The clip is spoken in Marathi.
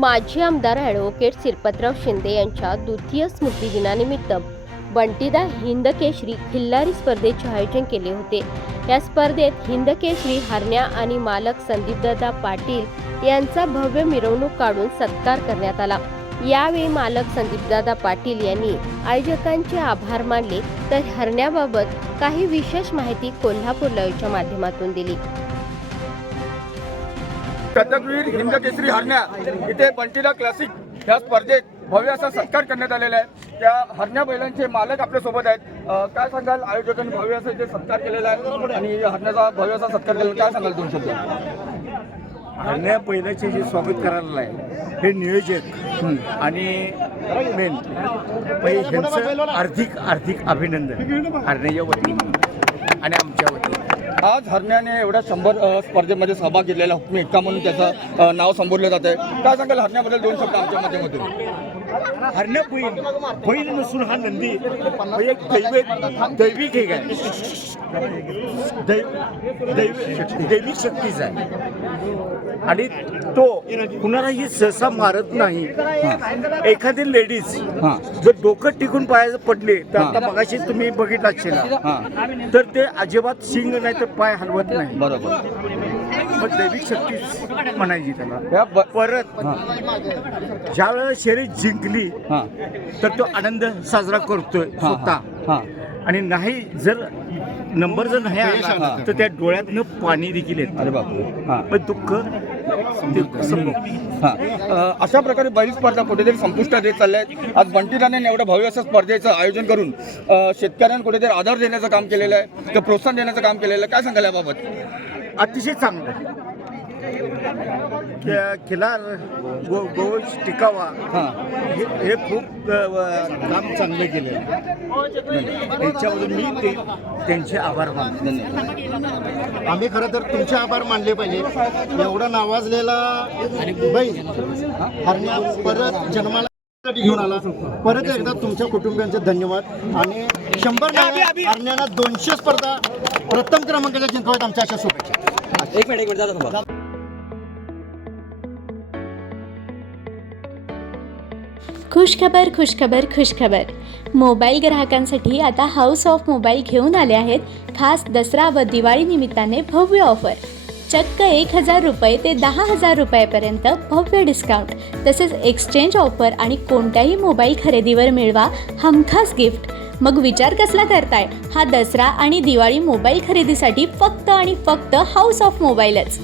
माजी आमदार ॲडव्होकेट सिरपतराव शिंदे यांच्या द्वितीय स्मृतिदिनानिमित्त बंटीदा हिंदकेशरी खिल्लारी स्पर्धेचे आयोजन केले होते. या स्पर्धेत हिंदकेशरी हरण्या आणि मालक संदीपदादा पाटील यांचा भव्य मिरवणूक काढून सत्कार करण्यात आला. यावेळी मालक संदीपदादा पाटील यांनी आयोजकांचे आभार मानले. तर हरण्याबाबत काही विशेष माहिती कोल्हापूर लाईव्हच्या माध्यमातून दिली. पदकवीर हिंद केसरी हरण्या इथे बंटीला क्लासिक ह्या स्पर्धेत भव्य असा सत्कार करण्यात आलेला आहे. त्या हरण्या बैलांचे मालक आपल्यासोबत आहेत. काय सांगाल? आयोजकांनी भव्य असा इथे सत्कार केलेला आहे आणि हरण्याचा भव्य असा सत्कार केलेला. काय सांगाल दोन शब्द? हरण्या बैलाचे जे स्वागत करायला आहे हे नियोजक आणि मेन ह्यांचं आर्थिक आर्थिक अभिनंदन. हरण्याच्या वतीने. आणि आमच्या आज हरण्याने एवढ्या शंभर स्पर्धेमध्ये सहभाग घेतलेला हुकमी एक्का म्हणून त्याचं नाव संबोधलं जात आहे. काय सांगाल हरण्याबद्दल दोन शब्द आमच्या माध्यमातून? हरण्या बैल. बैल नसून हा नंदी. एक दैविक दैविक हे दै दैवी दैव- दैविक शक्तीचा आहे. आणि तो कुणालाही सहसा मारत नाही. एखादी लेडीज हां. जर डोकं टिकून पायाचं पडले तर हां. आता मगाशी तुम्ही बघितलं असेल. तर ते अजिबात शिंग नाही तर पाय हलवत नाही. बरोबर. मग दैविक शक्ती म्हणायची त्याला. या ब- परत ज्या वेळेला शरीर जिंकली हां. तर तो आनंद साजरा करतोय हां. स्वतः. हां. आणि नाही जर नंबर जर नाही आला. तर त्या डोळ्यातनं पाणी देखील येत. अरे बापरे. हां. पण दुःख ते. हा. अ, अशा प्रकारे बैल स्पर्धा कुठेतरी संपुष्टात येत चालल्या आहेत आज बंटीराने एवढं भव्य असं स्पर्धेचं आयोजन करून अ, शेतकऱ्यांना कुठेतरी आधार देण्याचं काम केलेलं आहे तर प्रोत्साहन देण्याचं काम केलेलं आहे. काय सांगाल याबाबत? अतिशय चांगलं खिलार गो गोवंश टिकावा. हां. हे हे खूप काम चांगलं केलं. त्याच्यावरून मी ते त्यांचे आभार मानतो. आम्ही खरं तर तुमचे आभार मानले पाहिजे. एवढा नावाजलेला बैल हरण्या परत जन्माला घेऊन आला. परत एकदा तुमच्या कुटुंबियांचे धन्यवाद. आणि शंभर हरण्याला दोनशे स्पर्धा प्रथम क्रमांकाच्या जिंकवायत आमच्या अशा शुभेच्छा. खुशखबर खुशखबर खुशखबर. मोबाईल ग्राहकांसाठी आता हाऊस ऑफ मोबाईल घेऊन आले आहेत खास दसरा व दिवाळी निमित्ताने भव्य ऑफर. चक्क एक हजार रुपये ते दहा हजार रुपयापर्यंत भव्य डिस्काउंट तसेच एक्सचेंज ऑफर आणि कोणत्याही मोबाईल खरेदीवर मिळवा हमखास गिफ्ट मग विचार कसला करताय? हा दसरा आणि दिवाळी मोबाईल खरेदीसाठी फक्त आणि फक्त हाऊस ऑफ मोबाईलच